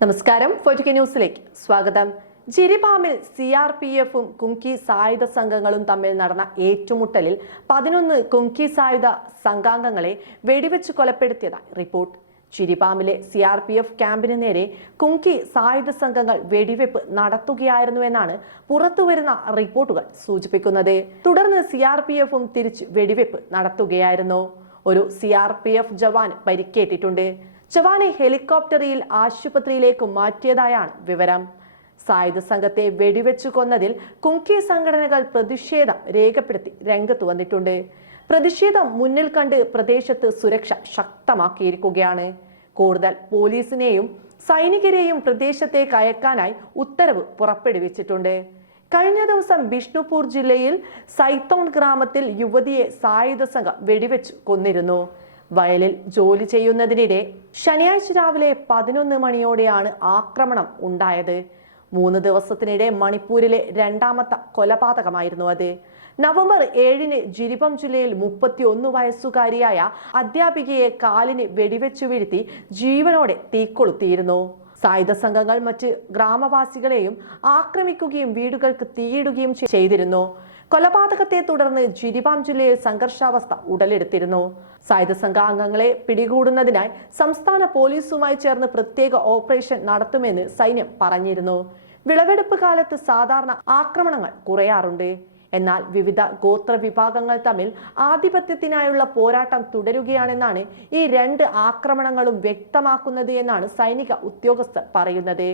നമസ്കാരം. ഫോർട്ടിക്ക ന്യൂസിലേക്ക് സ്വാഗതം. ജിരിബാമിൽ സി ആർ പി എഫും കുങ്കി സായുധ സംഘങ്ങളും തമ്മിൽ നടന്ന ഏറ്റുമുട്ടലിൽ പതിനൊന്ന് കുങ്കി സായുധ സംഘാംഗങ്ങളെ വെടിവെച്ച് കൊലപ്പെടുത്തിയതായി റിപ്പോർട്ട്. ചിരിബാമിലെ സി ആർ പി എഫ് ക്യാമ്പിന് നേരെ കുങ്കി സായുധ സംഘങ്ങൾ വെടിവെപ്പ് നടത്തുകയായിരുന്നുവെന്നാണ് പുറത്തുവരുന്ന റിപ്പോർട്ടുകൾ സൂചിപ്പിക്കുന്നത്. തുടർന്ന് സി ആർ പി എഫും തിരിച്ച് വെടിവെപ്പ് നടത്തുകയായിരുന്നു. ഒരു C R P F jawan പരിക്കേറ്റിട്ടുണ്ട്. ജവാനെ ഹെലികോപ്റ്ററിൽ ആശുപത്രിയിലേക്ക് മാറ്റിയതായാണ് വിവരം. സായുധ സംഘത്തെ വെടിവെച്ചു കൊന്നതിൽ കുങ്കി സംഘടനകൾ പ്രതിഷേധം രേഖപ്പെടുത്തി രംഗത്ത് വന്നിട്ടുണ്ട്. പ്രതിഷേധം മുന്നിൽ കണ്ട് പ്രദേശത്ത് സുരക്ഷ ശക്തമാക്കിയിരിക്കുകയാണ്. കൂടുതൽ പോലീസിനെയും സൈനികരെയും പ്രദേശത്തേക്ക് അയക്കാനായി ഉത്തരവ് പുറപ്പെടുവിച്ചിട്ടുണ്ട്. കഴിഞ്ഞ ദിവസം ബിഷ്ണുപൂർ ജില്ലയിൽ സൈത്തോൺ ഗ്രാമത്തിൽ യുവതിയെ സായുധ സംഘം വെടിവെച്ച് കൊന്നിരുന്നു. വയലിൽ ജോലി ചെയ്യുന്നതിനിടെ ശനിയാഴ്ച രാവിലെ പതിനൊന്ന് മണിയോടെയാണ് ആക്രമണം ഉണ്ടായത്. മൂന്ന് ദിവസത്തിനിടെ മണിപ്പൂരിലെ രണ്ടാമത്തെ കൊലപാതകമായിരുന്നു അത്. നവംബർ ഏഴിന് ജിരിബം ജില്ലയിൽ മുപ്പത്തി ഒന്ന് വയസ്സുകാരിയായ അധ്യാപികയെ കാലിന് വെടിവെച്ചു വീഴ്ത്തി ജീവനോടെ തീക്കൊളുത്തിയിരുന്നു. സായുധ സംഘങ്ങൾ മറ്റ് ഗ്രാമവാസികളെയും ആക്രമിക്കുകയും വീടുകൾക്ക് തീയിടുകയും ചെയ്തിരുന്നു. കൊലപാതകത്തെ തുടർന്ന് ജിരിബാം ജില്ലയിൽ സംഘർഷാവസ്ഥ ഉടലെടുത്തിരുന്നു. സായുധ സംഘാംഗങ്ങളെ പിടികൂടുന്നതിനായി സംസ്ഥാന പോലീസുമായി ചേർന്ന് പ്രത്യേക ഓപ്പറേഷൻ നടത്തുമെന്ന് സൈന്യം പറഞ്ഞിരുന്നു. വിളവെടുപ്പ് കാലത്ത് സാധാരണ ആക്രമണങ്ങൾ കുറയാറുണ്ട്. എന്നാൽ വിവിധ ഗോത്ര വിഭാഗങ്ങൾ തമ്മിൽ ആധിപത്യത്തിനായുള്ള പോരാട്ടം തുടരുകയാണെന്നാണ് ഈ രണ്ട് ആക്രമണങ്ങളും വ്യക്തമാക്കുന്നത് എന്നാണ് സൈനിക ഉദ്യോഗസ്ഥർ പറയുന്നത്.